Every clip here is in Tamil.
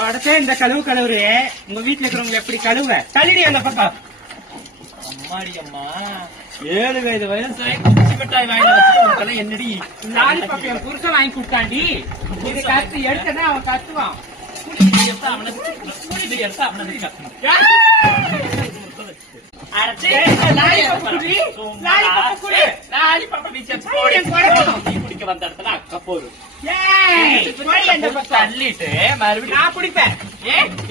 உடச்சே இந்த கழுவு கழுவுரு உங்க வீட்டுல இருக்கிறவங்க எப்படி கழுவ தள்ளிடி அந்த பக்கம். அம்மாடி அம்மா 7 வயது குச்சி மிட்டாய் வாங்கி வச்சு என்னடி லாலிபாப் என் புருஷன் வாங்கி கொடுத்தாண்டி. இது கத்து எடுத்தா அவன் கத்துவான். தள்ளிட்டு மறுபடியும் நான் குடிப்பேன்.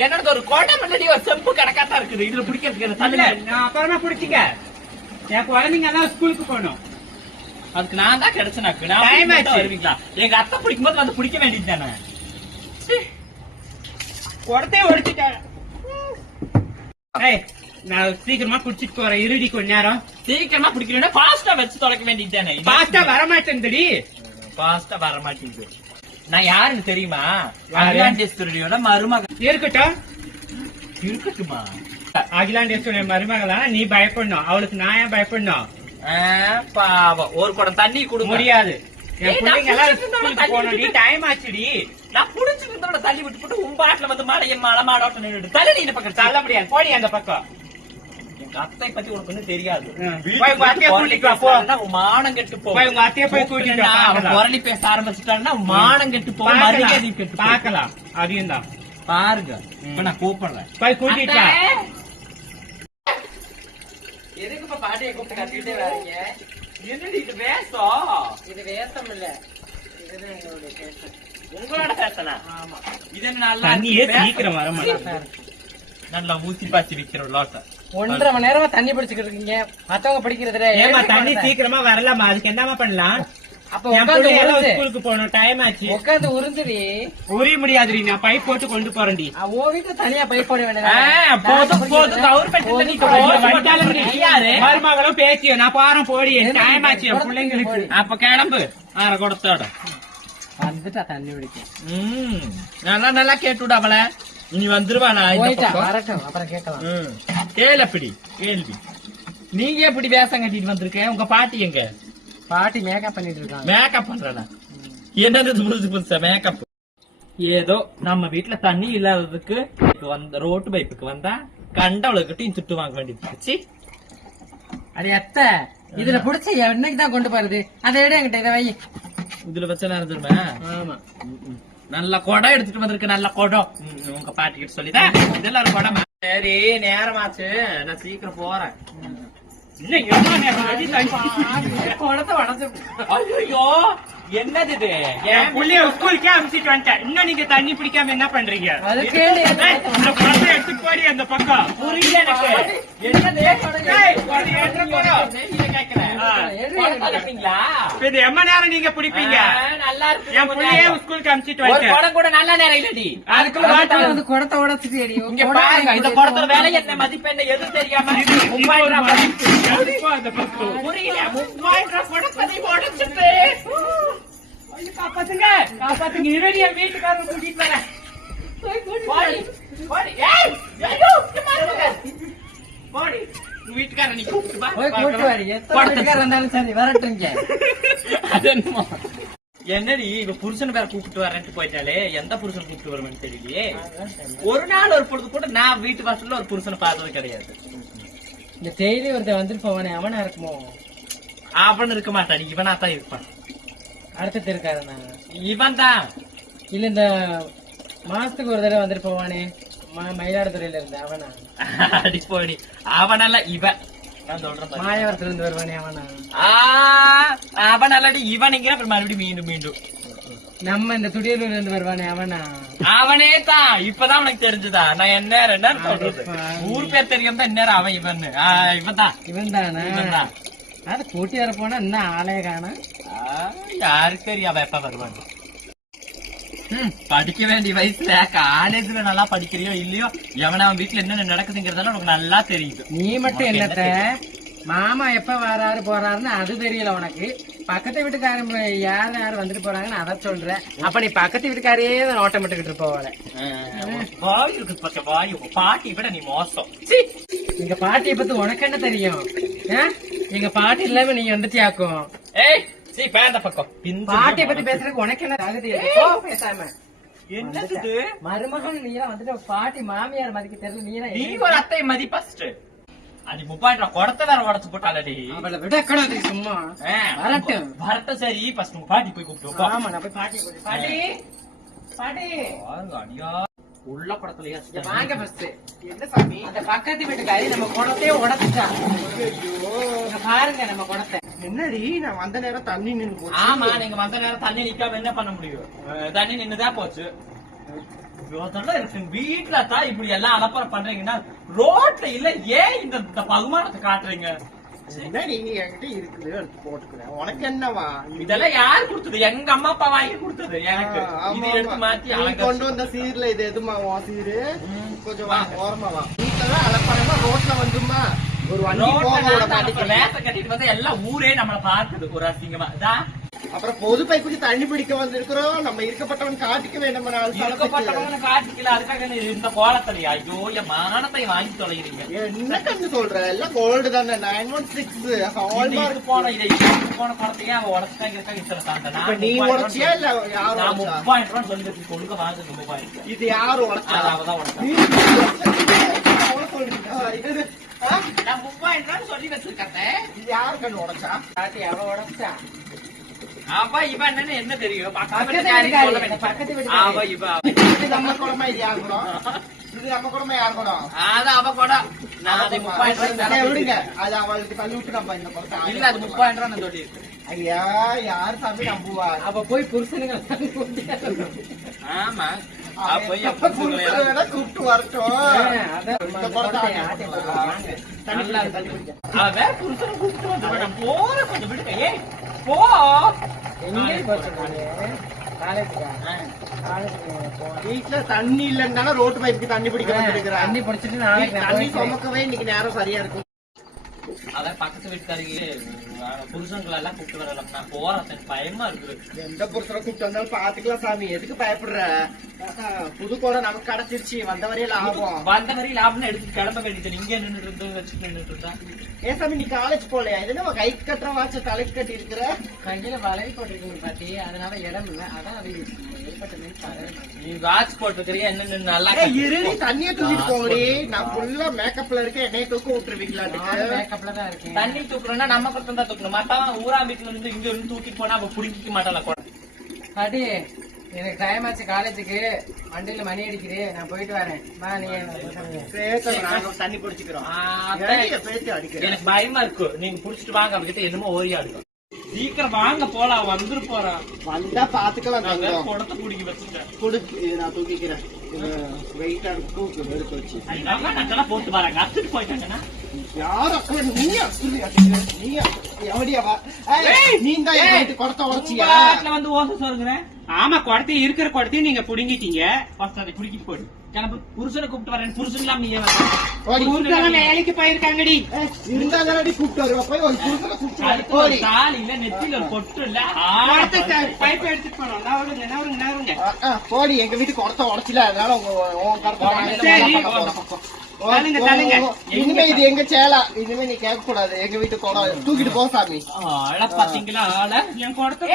என்னோட ஒரு கோட்டை மல்லடி ஒரு செம்பு கணக்காத்தான் இருக்குது. இதுல பிடிக்கிறதுக்கு நான் அப்புறமா குடிச்சிக்க. என் குழந்தைங்க எல்லாம் ஸ்கூலுக்கு போகணும். அதுக்கு நான் தான் கிடைச்சனாக்கு வருவீங்களா? எங்க அத்தை பிடிக்கும் போது வந்து பிடிக்க வேண்டியது தானே. குடத்தையே ஒடிச்சுட்டேன். நான் சீக்கிரமா குடிச்சிட்டு போறேன். இருடி கொஞ்ச நேரம். சீக்கிரமா பிடிக்கணும்னா பாஸ்டா வச்சு தொலைக்க வேண்டியது தானே. பாஸ்டா வரமாட்டேன்டி. பாஸ்டா வரமாட்டேங்குது. நான் யாருன்னு தெரியுமா? அகிலாண்டேஸ்வரியோட மருமக. இருக்கட்டும் இருக்கட்டுமா? அகிலாண்டேஸ்வரி மருமகளா? நீ பயப்படணும். அவளுக்கு நான் ஏன் பயப்படணும்? பாவம் ஒரு குடம் தண்ணி கொடுக்க முடியாது. டைம் ஆச்சுடி. நான் புடிச்சுக்கிறதோட தள்ளி விட்டு போட்டு உம்பாட்டுல வந்து மலை மாடோட்டம் நின்றுட்டு தள்ளி இந்த பக்கம் தள்ள முடியாது. போடி அந்த பக்கம். எங்க அத்தை பத்தி உனக்கு ஒண்ணு தெரியாது. மானம் கெட்டு போய் அத்தைய போய் கூட்டிட்டு குரலி பேச ஆரம்பிச்சுட்டான்னா மானம் கெட்டு போக மரியாதை கெட்டு பாக்கலாம். அதையும் தான் பாருங்க. இப்ப நான் கூப்பிடுறேன். போய் கூட்டிட்டு எதுக்கு பாட்டியை கூப்பிட்டு கட்டிட்டே வரீங்க? என்னடி இது வேஷம்? இது வேஷம் இல்ல, இதுதான் எங்களுடைய பேஷன். உங்களோட பேசனா? ஆமா. இது என்ன நல்லா சீக்கிரம் வர மாட்டேன். நல்லா ஊசி பாசி விக்கிற லோட்டை 1.5 மணி நேரமா தண்ணி பிடிச்சுக்கிட்டு இருக்கீங்க. மத்தவங்க படிக்கிறதுல ஏமா தண்ணி சீக்கிரமா வரலாமா? அதுக்கு என்னமா பண்ணலாம்? அப்ப ஸ்கூலுக்கு போகணும். டைம் ஆச்சு. உட்காந்து உறிஞ்சுடி. உரிய முடியாதுடி. நான் பைப் போட்டு கொண்டு போறேன்டி. உன் வீட்டுல தனியா பைப் போட வேண்டியது. மருமகளும் பேசியோ நான் பாரம் போடி. டைம் ஆச்சு என் பிள்ளைங்களுக்கு. அப்ப கிளம்பு. ஆற கொடுத்தோட வந்துட்டா தண்ணி பிடிக்கும். நல்லா நல்லா கேட்டுவிட அவள. இனி வந்துருவா. நான் வரட்டும் அப்புறம் கேட்கலாம். கேள்வி கேள்வி. நீங்க எப்படி வேஷம் கட்டிட்டு வந்திருக்க? உங்க பாட்டி எங்க? பாட்டி மேக்கப் பண்ணிட்டு இருக்காங்க. மேக்கப் பண்றா? என்னது புதுசு புதுசா மேக்கப்? ஏதோ நம்ம வீட்டுல தண்ணி இல்லாததுக்கு வந்த ரோட்டு பைப்புக்கு வந்தா கண்டவளுக்கிட்டையும் திட்டு வாங்க வேண்டியது. அது அத்தை இதுல புடிச்ச என்னைக்குதான் கொண்டு போறது? அதை விட என்கிட்ட இதை வை. இதுல வச்சா இருந்துருமே. ஆமா, நல்ல குடம் எடுத்துட்டு வந்திருக்கு. நல்ல குடம். உங்க பாட்டி கிட்ட சொல்லிதான் இதெல்லாம் ஒரு குடம். சரி நேரமாச்சு, நான் சீக்கிரம் போறேன். குடத்தை உடச்சு. ஐயோ என்னது இது? என் புள்ளைய ஸ்கூலுக்கே அனுப்பிச்சிட்டு வந்துட்டேன். இன்னும் நீங்க தண்ணி பிடிக்காம என்ன பண்றீங்க? அதுக்கு எடுத்து போடி அந்த பக்கம். புரியல எனக்கு. என்னது இது எம்ம நேரம் நீங்க பிடிப்பீங்க? நல்லா இருக்கு. என் புள்ளைய ஸ்கூலுக்கு அனுப்பிச்சிட்டு வந்துட்டேன். குடம் கூட நல்ல நேரம் இல்லடி. அதுக்கு குடத்தை உடச்சிட்டு இங்க பாருங்க. இந்த குடத்துல வேலை என்ன மதிப்பு என்ன எது தெரியாம 3000 புரியல. 3000 குடத்தை உடச்சிட்டு காப்பாத்துங்க காப்பாத்துங்க. இருடி என் வீட்டுக்காரர் கூட்டிட்டு வரேன். வீட்டுக்காரன் நீ கூப்பிட்டு இருந்தாலும் சரி வரட்டுங்க. என்னடி இவ புருஷன் பேர கூப்பிட்டு வரேன்ட்டு போயிட்டாலே எந்த புருஷன் கூப்பிட்டு வருவேன்னு தெரியலையே. ஒரு நாள் ஒரு பொழுது கூட நான் வீட்டு வாசல்ல ஒரு புருஷனை பார்த்தது கிடையாது. இந்த டெய்லி ஒருத்தன் வந்துட்டு போவானே அவனா இருக்குமோ? அவன் இருக்க மாட்டான். இவனா தான் இருப்பான். அடுத்த இருக்காருண்ணா இவன் தான். இல்ல இந்த மாசத்துக்கு ஒரு தடவை வந்துட்டு போவானே மயிலாடுதுறையில இருந்து அவனா? அடி போடி. அவனால இவன் மாயவரத்துல இருந்து வருவானே அவனா? அவன் அல்லடி இவனுங்கிற மறுபடியும் மீண்டும் மீண்டும் நம்ம இந்த துடியலூர்ல இருந்து வருவானே அவனா? அவனே தான். இப்பதான் உனக்கு தெரிஞ்சுதா? நான் என்ன சொல்றது? ஊர் பேர் தெரியும் தான். இந்நேரம் அவன் இவன் இவன் தான். இவன் தானா? அது கூட்டி வர போனா இன்னும் ஆளைய காண. யாருக்கு தெரியும் அவன் எப்ப வருவான்? படிக்க வேண்டிய வயசுல காலேஜ்ல நல்லா படிக்கிறியோ இல்லையோ எவன அவன் வீட்டுல என்ன நடக்குதுங்கிறதால உனக்கு நல்லா தெரியுது. நீ மட்டும் என்னத்த மாமா எப்ப வராரு போறாருன்னு அது தெரியல உனக்கு. பக்கத்து வீட்டுக்காரங்க யாரு வந்துட்டு போறாங்கன்னு அதை சொல்ற. அப்ப நீ பக்கத்து வீட்டுக்காரையே நோட்டம் விட்டுக்கிட்டு போவாள. வாய் இருக்கு வாய். பாட்டி விட நீ மோசம். எங்க பாட்டியை பத்தி உனக்கு என்ன தெரியும்? எங்க பாட்டி இல்லாம நீங்க வந்துட்டியாக்கும். ஏய் பேந்த பக்கம் பாட்டியை பத்தி பேசுறதுக்கு உனக்கு என்ன தகுதி? பேசாம என்னது இது? மருமகன் நீ எல்லாம் வந்துட்டு பாட்டி மாமியார் மதிக்க தெரியல நீ நீ ஒரு அத்தை மதி ஃபர்ஸ்ட். அது 3000 ரூபாய் குடத்தை வேற உடச்சு போட்டாலடி. அவளை விட கூடாது சும்மா வரட்டும். வரட்டும் சரி, ஃபர்ஸ்ட் உங்க பாட்டி போய் கூப்பிட்டு. ஆமா நான் போய் பாட்டி பாட்டி பாட்டி அடியா உள்ள குடத்துலயா வாங்க ஃபர்ஸ்ட். என்ன சாமி அந்த பக்கத்து வீட்டுக்காரி நம்ம குடத்தையே உடச்சுட்டா. பாருங்க நம்ம குடத்தை. என்னடி நான் வந்த நேரம் தண்ணி நின்னு போச்சு. ஆமா, நீங்க வந்த நேரம் தண்ணி நிக்காம என்ன பண்ண முடியும்? தண்ணி நின்னுதான் போச்சு. வீட்டுல தான் இப்படி எல்லாம் அலப்பறம் பண்றீங்கன்னா ரோட்ல இல்ல, ஏன் இந்த பகுமானத்தை காட்டுறீங்க? என்னடி என்கிட்ட இருக்குது எடுத்து போட்டுக்கிறேன். உனக்கு என்னவா? இதெல்லாம் யாரு கொடுத்தது? எங்க அம்மா அப்பா வாங்கி கொடுத்தது எனக்கு. இது எடுத்து மாத்தி நீ கொண்டு வந்த சீர்ல இது எதுமா உன் சீரு? கொஞ்சம் வா, ஓரமா வா. வீட்டுல அலப்பறமா ரோட்ல வந்துமா ஒரு வண்டி போக விட மாட்டேங்குது. வேச கட்டிட்டு வந்து எல்லாம் ஊரே நம்மள பார்க்குது ஒரு அசிங்கமா. அப்புறம் பொது பைப்புக்கு தண்ணி பிடிக்க வந்திருக்கிறோம். நம்ம இருக்கப்பட்டவன் காட்டிக்க வேண்டும். இருக்கப்பட்டவங்க காட்டிக்கல, அதுக்காக இந்த கோலத்தலையா? ஐயோ, என் மானத்தை வாங்கி தொலைகிறீங்க. என்ன கண்ணு சொல்ற? எல்லாம் கோல்டு தானே. 916 போன இதை போன குளத்தையே அவன் உடச்சுட்டாங்க. இத்தனை சாண்டா நீ உடச்சியா இல்ல யாரும்? 3000 ரூபாய் சொல்லிட்டு கொழுங்க வாங்க. 3000 இது யாரு உடச்சா? அவதான் உடச்சா. நான் 3000 ரூபாய் சொல்லி வச்சிருக்கேன். இது யாரு கண்ணு உடச்சா? பாட்டி அவ உடச்சா. அவ இவ என்னன்னு என்ன தெரியும்? பக்கத்து அவ இவ இது நம்ம குடமா? இது யாரு குடம்? இது நம்ம குடமா யாரு குடம்? அதான் அவ கூட. நான் அது 3000 ரூபாய் விடுங்க. அது அவளுக்கு தள்ளி விட்டு நம்ம இந்த குடத்தை. இல்ல, அது 3000 ரூபாய் நான் சொல்லியிருக்கேன். ஐயா, யாரு சாமி நம்புவா? அவ போய் புருஷனுங்க ஆமா, போய் கூப்பிட்டு வரட்டும். அவன் புருஷனை கூப்பிட்டு வந்து போற கொஞ்சம் விடுங்க. ஏய் போ. வீட்டுல தண்ணி இல்லன்னா ரோட்டு பைப்புக்கு தண்ணி பிடிக்க வந்துருக்கிறேன். தண்ணி பிடிச்சிட்டு நாளைக்கு தண்ணி சுமக்கவே இன்னைக்கு நேரம் சரியா இருக்கும். அதான் பக்கத்து வீட்டுக்காரங்க புருஷங்களை எல்லாம் கூப்பிட்டு வரலாம். நான் போறேன், பயமா இருக்குது. எந்த புருஷனை கூப்பிட்டு வந்தாலும் பாத்துக்கலாம் சாமி. எதுக்கு பயப்படுற? புது கூட நமக்கு கிடைச்சிருச்சு. வந்த வரையில லாபம். வந்த வரையும் லாபம்னு எடுத்து கிளம்ப வேண்டியது. இங்க நின்றுட்டு இருந்து வச்சுட்டு நின்றுட்டு இருந்தா. ஏன் சாமி நீ காலேஜ் போலையா? இது நம்ம கை கட்டுற வாட்ச தலைக்கு கட்டி இருக்கிற. கையில வளையல் போட்டிருக்கீங்க பாட்டி, அதனால இடம் இல்ல. அதான் அது நீ வாட்ச் போட்டுக்கிறியா? என்ன நல்லா இருடி, தண்ணியை தூக்கிட்டு போங்கடி. நான் ஃபுல்லா மேக்கப்ல இருக்கேன். என்னைய தூக்க விட்டுருவீங்களாட்டுக்கு? மேக்கப்ல தான் இருக்கேன். தண்ணி தூக்குறோம்னா நம்ம பக்கம் தான் தூக்கணும். மத்தவன் ஊரா வீட்டுல இருந்து இங்க இருந்து தூக்கிட்டு போனா அவ புடிக்க மாட்டாள கூட. பாட்டி எனக்கு டைம் ஆச்சு காலேஜுக்கு. வண்டியில மணி அடிக்குது, நான் போயிட்டு வரேன். தண்ணி பிடிச்சிக்கிறோம். எனக்கு பயமா இருக்கு. நீங்க புடிச்சிட்டு வாங்க. அவகிட்ட என்னமோ ஓரியா இருக்கும். சீக்கிரம் வாங்க போலாம். வந்துரு போறான். வந்தா பாத்துக்கலாம். குடத்தை குடிக்க வச்சுட்டேன். கொடுக்கு, நான் தூக்கிக்கிறேன். வெயிட்டா தூக்கு எடுத்து வச்சு அதெல்லாம் போட்டு வராங்க. அத்துட்டு போயிட்டாங்கன்னா யாரும் குடத்தை உடச்சியா? வந்து ஓசை சொல்லுங்கிறேன். ஆமா, குடத்தையும் இருக்கிற குடத்தையும் நீங்க புடுங்கிட்டீங்க. அதை குடிக்கிட்டு போயிடு. கிளம்பு. புருஷனை கூப்பிட்டு வரேன். புருஷன் இல்லாம நீ வேலைக்கு போயிருக்காங்கடி. இருந்தாடி கூப்பிட்டு வருவா. போய் ஒரு புருஷனை கூப்பிட்டு காலையில நெத்தியில ஒரு பொட்டு இல்ல. பைப் எடுத்துட்டு போனோம். போடி. எங்க வீட்டுக்கு குடத்தை உடச்சில, அதனால இனிமே இது எங்க சேலா. இனிமே நீ கேட்க கூடாது. எங்க வீட்டு குடம் தூக்கிட்டு போ சாமி. ஆள பாத்தீங்களா? ஆள என் குடத்தை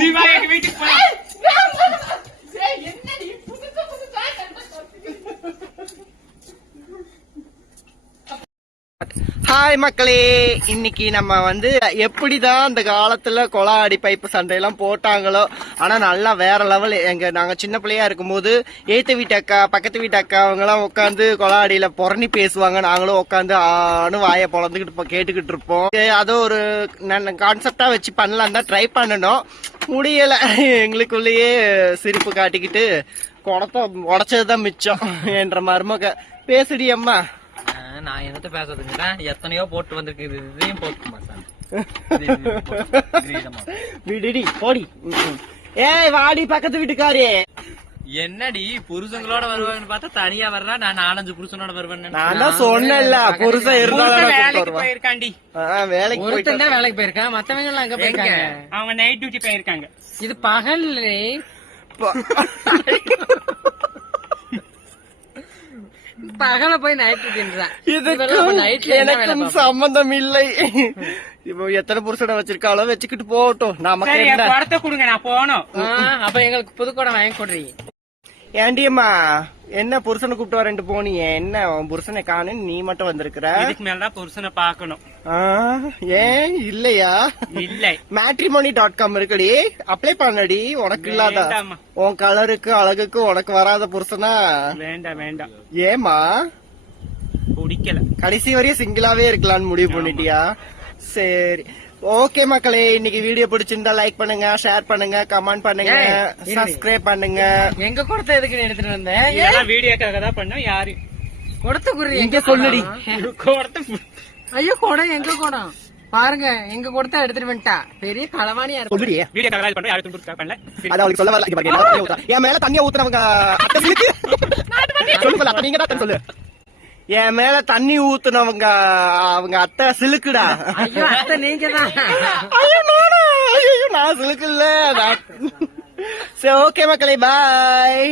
நீ வா எங்க வீட்டுக்கு போய். ஹாய் மக்களே, இன்னைக்கு நம்ம வந்து எப்படிதான் அந்த காலத்துல கொலாடி பைப்பு சண்டையெல்லாம் போட்டாங்களோ, ஆனா நல்லா வேற லெவல். நாங்க சின்ன பிள்ளையா இருக்கும்போது ஏத்த வீட்டு அக்கா, பக்கத்து வீட்டு அக்கா அவங்க எல்லாம் உட்காந்து கொலாடியில புறணி பேசுவாங்க. நாங்களும் உட்காந்து ஆனு வாயை பொழந்துக்கிட்டு கேட்டுக்கிட்டு இருப்போம். அதை ஒரு கான்செப்டா வச்சு பண்ணலாம் தான் ட்ரை பண்ணணும். முடியல. எங்களுக்குள்ளேயே சிரிப்பு காட்டிக்கிட்டு குடத்தை உடச்சதுதான் மிச்சம் என்ற மருமக. பேசுடி அம்மா. நான் என்னத்த பேசுறதுங்க? எத்தனையோ போட்டு வந்திருக்கு. இதையும் போட்டுமா சார்? விடுடி போடி. ஏய் வாடி பக்கத்து வீட்டுக்காரே. என்னடி புருஷங்களோட வருவாங்கன்னு பார்த்தா தனியா வர்றா. நான் 4-5 புருஷனோட வருவேன். நான் தான் சொன்னேன்ல, புருஷன் இருந்தாலும் வேலைக்கு போயிருக்காண்டி. வேலைக்கு போயிட்டு வேலைக்கு போயிருக்கான். மத்தவங்க எல்லாம் அங்க போயிருக்காங்க. அவங்க நைட் டியூட்டி போயிருக்காங்க. இது பகல். பகல போய் நைட்டு தின்றான். இதுக்கும் நைட்ல எனக்கும் சம்பந்தம் இல்லை. இப்போ எத்தனை புருஷனை வச்சிருக்காளோ வச்சுக்கிட்டு போகட்டும். நமக்கு சரி என்ன? குடத்தை கொடுங்க, நான் போகணும். அப்ப எங்களுக்கு புது குடம் வாங்கி கொடுறீங்க. ஏண்டியம்மா என்ன புருஷனை கூப்பிட்டு வரேன்ட்டு போனீங்க, என்ன உன் புருஷனை காணு, நீ மட்டும் வந்திருக்கிற? இதுக்கு மேலதான் புருஷனை பாக்கணும். ஏன் இல்லையா? இல்லை. matrimony.com இருக்குடி, அப்ளை பண்ணடி. உனக்கு இல்லாத வேண்டாம்மா. உன் கலருக்கு அழகுக்கு உனக்கு வராத புருஷனா? வேண்டாம் வேண்டாம், ஏமா பிடிக்கல. கடைசி வரையும் சிங்கிளாவே இருக்கலாம்னு முடிவு பண்ணிட்டியா? சரி ஓகே மக்களே, இன்னைக்கு வீடியோ பிடிச்சிருந்தா லைக் பண்ணுங்க, ஷேர் பண்ணுங்க, கமெண்ட் பண்ணுங்க, சப்ஸ்கிரைப் பண்ணுங்க. எங்க குடத்தை எதுக்கு எடுத்துட்டு வந்தேன்? இதெல்லாம் வீடியோக்காக தான் பண்ணோம். யாரு குடத்தை குடுறீ? எங்க சொல்லுடி. குடத்தை ஐயோ குடம் எங்க குடம் பாருங்க, எங்க குடத்தை எடுத்துட்டு வந்துட்டா. பெரிய களவாணியா இருக்கும். சொல்லுடியே. வீடியோக்காக தான் பண்றோம், யாரும் துன்புறுத்தா பண்ணல. அது அவளுக்கு சொல்ல வரல. இங்க பாருங்க, என் மேல தண்ணியை ஊத்துறா. என் மேல தண்ணியை ஊத்துறவங்க அத்தை சிலுக்கு. சொல்லு அப்ப நீங்க தான் சொல்லு. என் மேல தண்ணி ஊத்துனவங்க அவங்க அத்தை சிலுக்குடா. ஐயோ அத்தை நீங்க தான். ஐயோ நான் சிலுக்கு இல்ல. சரி ஓகே மக்களே, பாய்.